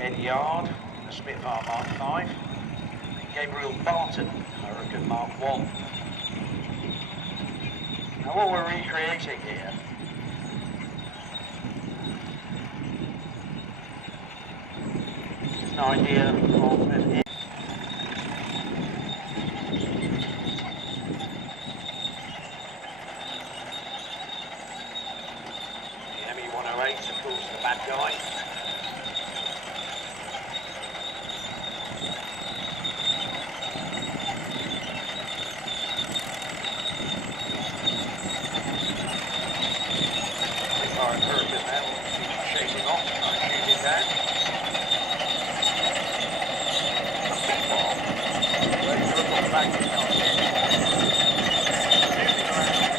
Ed Yard, a Spitfire Mark 5, and Gabriel Barton, Hurricane Mark 1. Now what we're recreating here is an idea of an ME-108, of course, the bad guy. Hurricane now, chasing off, trying to shoot it down. Ready to look on the back, you can't see it. Moving around the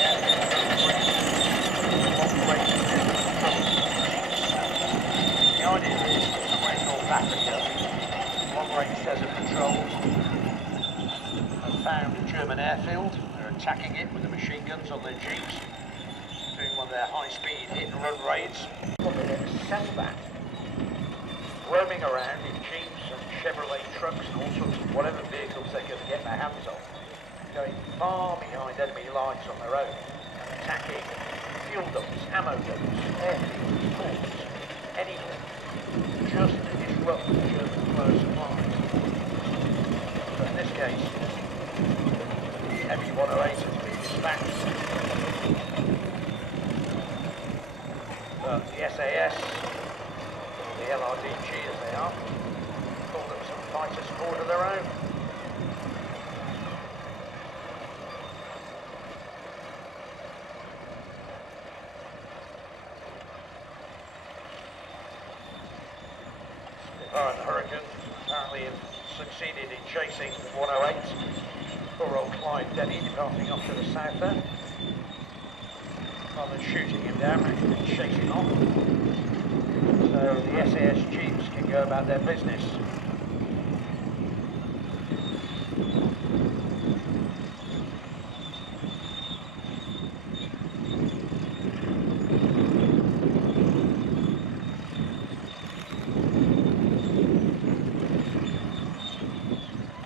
The idea is that somewhere in North Africa, long-range desert patrols have found a German airfield. They're attacking it with the machine guns on their jeeps, doing one of their high-speed hit-and-run raids. Send that, roaming around in jeeps and Chevrolet trucks and all sorts of whatever vehicles they can get their hands on, going far behind enemy lines on their own, and attacking fuel dumps, ammo dumps, airfields, ports, anything, just to disrupt the German flow of supplies. So in this case, the ME-108 has been dispatched. The SAS, or the LRDG as they are, call them some fighters aboard of their own. Spitfire and the Hurricane apparently have succeeded in chasing 108. Poor old Clyde Denny departing off to the south there. Rather than shooting him down, actually chasing off. So the SAS jeeps can go about their business.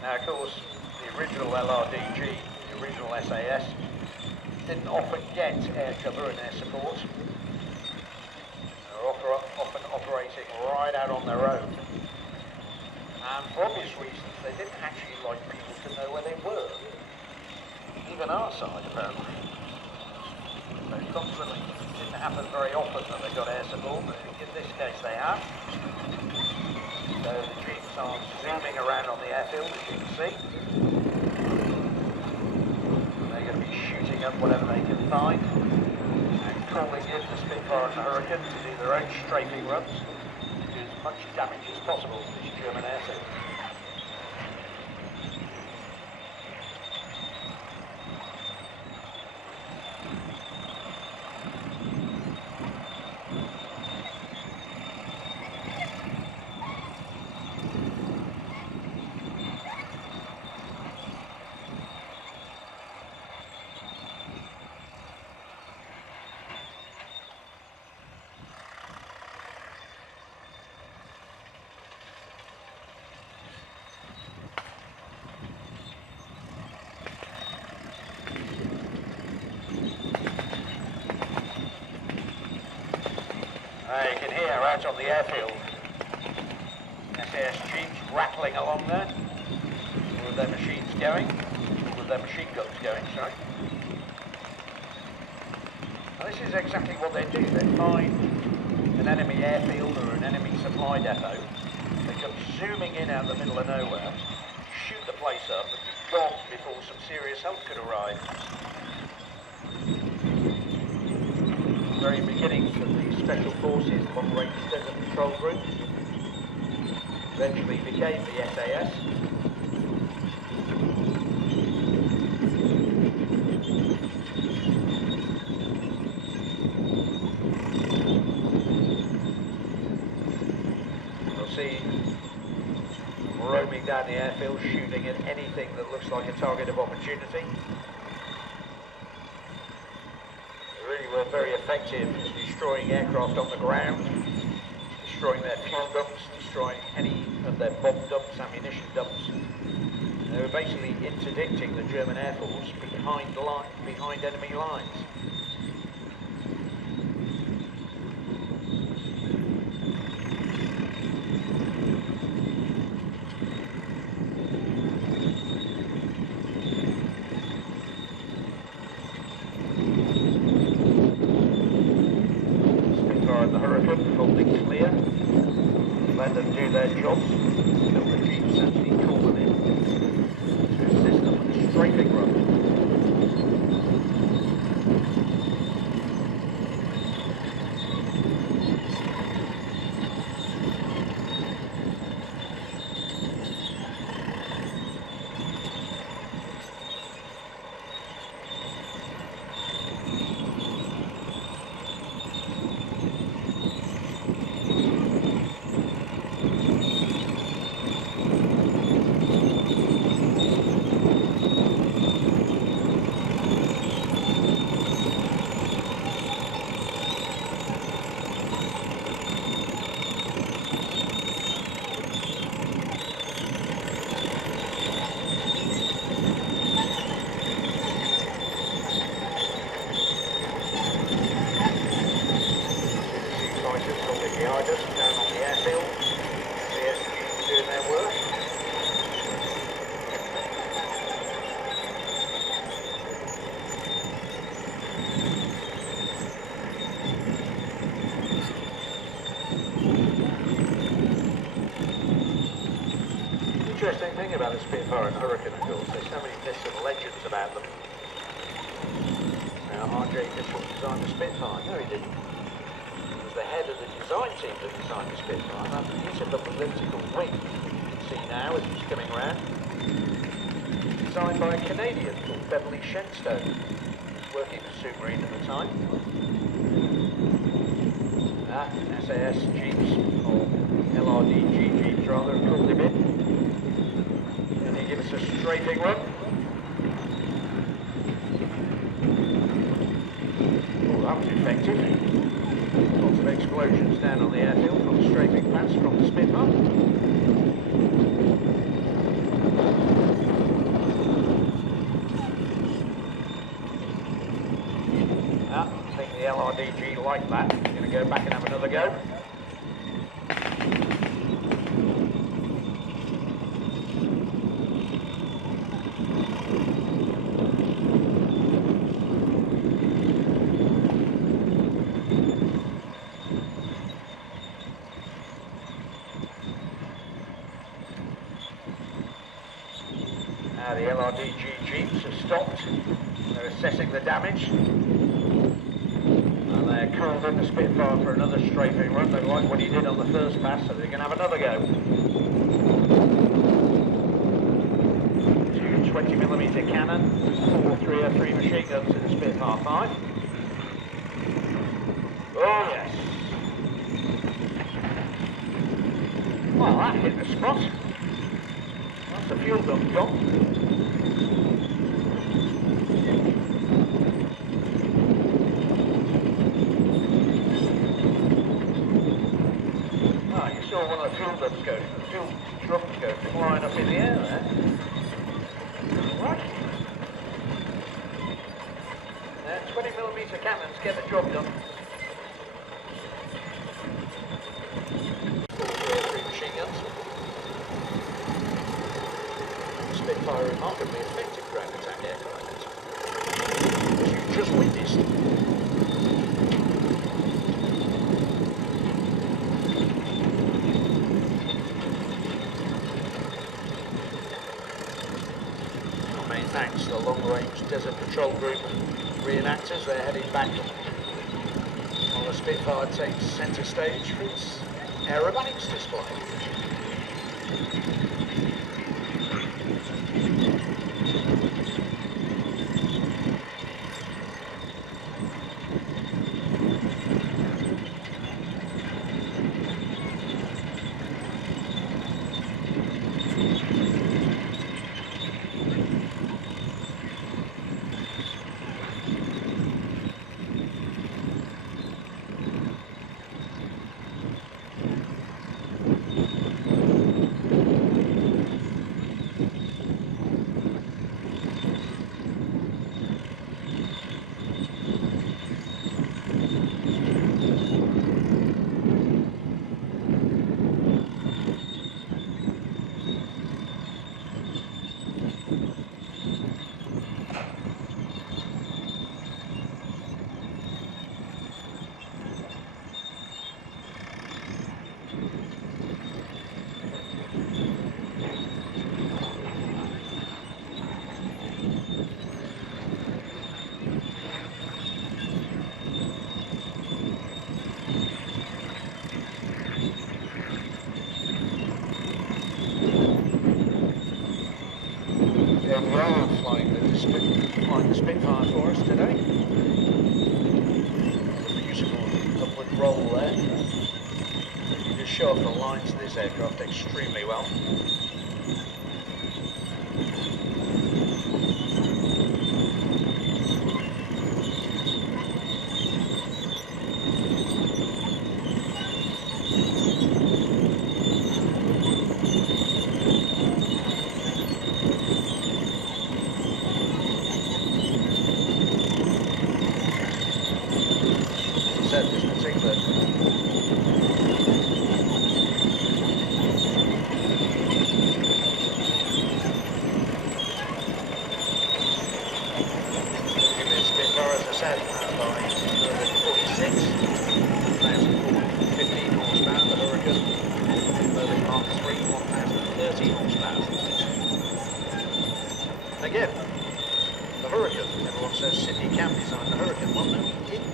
Now of course, the original LRDG, the original SAS, didn't often get air cover and air support. They were often operating right out on their own. And for obvious reasons, they didn't actually like people to know where they were. Even our side, apparently. So consequently, it didn't happen very often that they got air support, but in this case they have. So the jeeps are zooming around on the airfield, as you can see. Shooting up whatever they can find and calling in the Spitfire and the Hurricane to do their own strafing runs to do as much damage as possible to this German airfield. You can hear out on the airfield SAS jeeps rattling along there. All of their machines going, all of their machine guns going, sorry. Now this is exactly what they do. They find an enemy airfield or an enemy supply depot. They come zooming in out of the middle of nowhere, shoot the place up and be gone before some serious help could arrive. Very beginnings of the Special Forces Long-Range Desert Patrol Group. Eventually became the SAS. You'll see roaming down the airfield, shooting at anything that looks like a target of opportunity. Really worth very effective at destroying aircraft on the ground, destroying their fuel dumps, destroying any of their bomb dumps, ammunition dumps. They were basically interdicting the German Air Force behind enemy lines. The Hurricane holding clear, let them do their jobs until the Jeeps actually call them in to assist them with a strafing run. Down on the airfield, the SG doing their work. Interesting thing about the Spitfire and Hurricane, of course, there's so many myths and legends about them. Now, R.J. Mitchell designed the Spitfire. No, he didn't. The head of the design team that designed the Spitfire. That beautiful elliptical wing you can see now as it's coming round. Designed by a Canadian called Beverly Shenstone, working for Submarine at the time. SAS Jeeps, or LRDG Jeeps rather, have called him in. And he give us a strafing run. Oh, that was effective. Lots of explosions down on the airfield from strafing pass from the Spitfire. I think the LRDG like that. We're going to go back and have another go. Now the LRDG Jeeps have stopped. They're assessing the damage. And they're called in the Spitfire for another strafing run. They like what he did on the first pass, so they're going to have another go. Two 20mm cannon, 4 303 machine guns in the Spitfire 5. Oh yes. Well, that hit the spot. That's the fuel dump gone. One of the fuel dumps go, the fuel drums go flying up in the air there. Right. There, 20mm cannons get the job done. 4 machine guns. Spitfire remarkably effective ground attack aircraft, as you just witnessed. Thanks to the Long Range Desert Patrol Group reenactors. They're heading back while the Spitfire takes centre stage for its aerobatics display. flying the Spitfire for us today. A beautiful upward roll there. You just show off the lines of this aircraft extremely well. This particular Spitfire, as I said, by 46, 1,415 horsepower, the Hurricane, Merlin Mark III, 1,030 horsepower. Again, the Hurricane, everyone says Sidney Camp designed the Hurricane. Well, no, he didn't.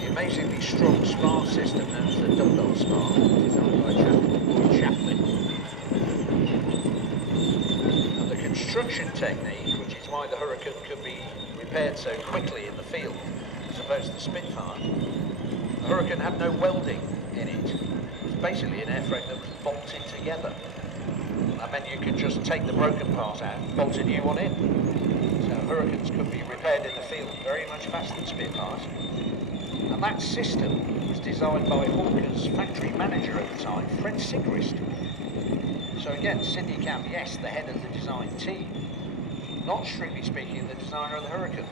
The amazingly strong spar system known as the dumbbell spar, designed by a chap called Lloyd Chaplin. And the construction technique, which is why the Hurricane could be repaired so quickly in the field, as opposed to the Spitfire, the Hurricane had no welding in it. It was basically an airframe that was bolted together. That meant you could just take the broken part out and bolt a new one in. So Hurricanes could be repaired in the field very much faster than Spitfires. And that system was designed by Hawker's factory manager at the time, Fred Sigrist. So again, Sidney Camp, yes, the head of the design team, not strictly speaking the designer of the Hurricane.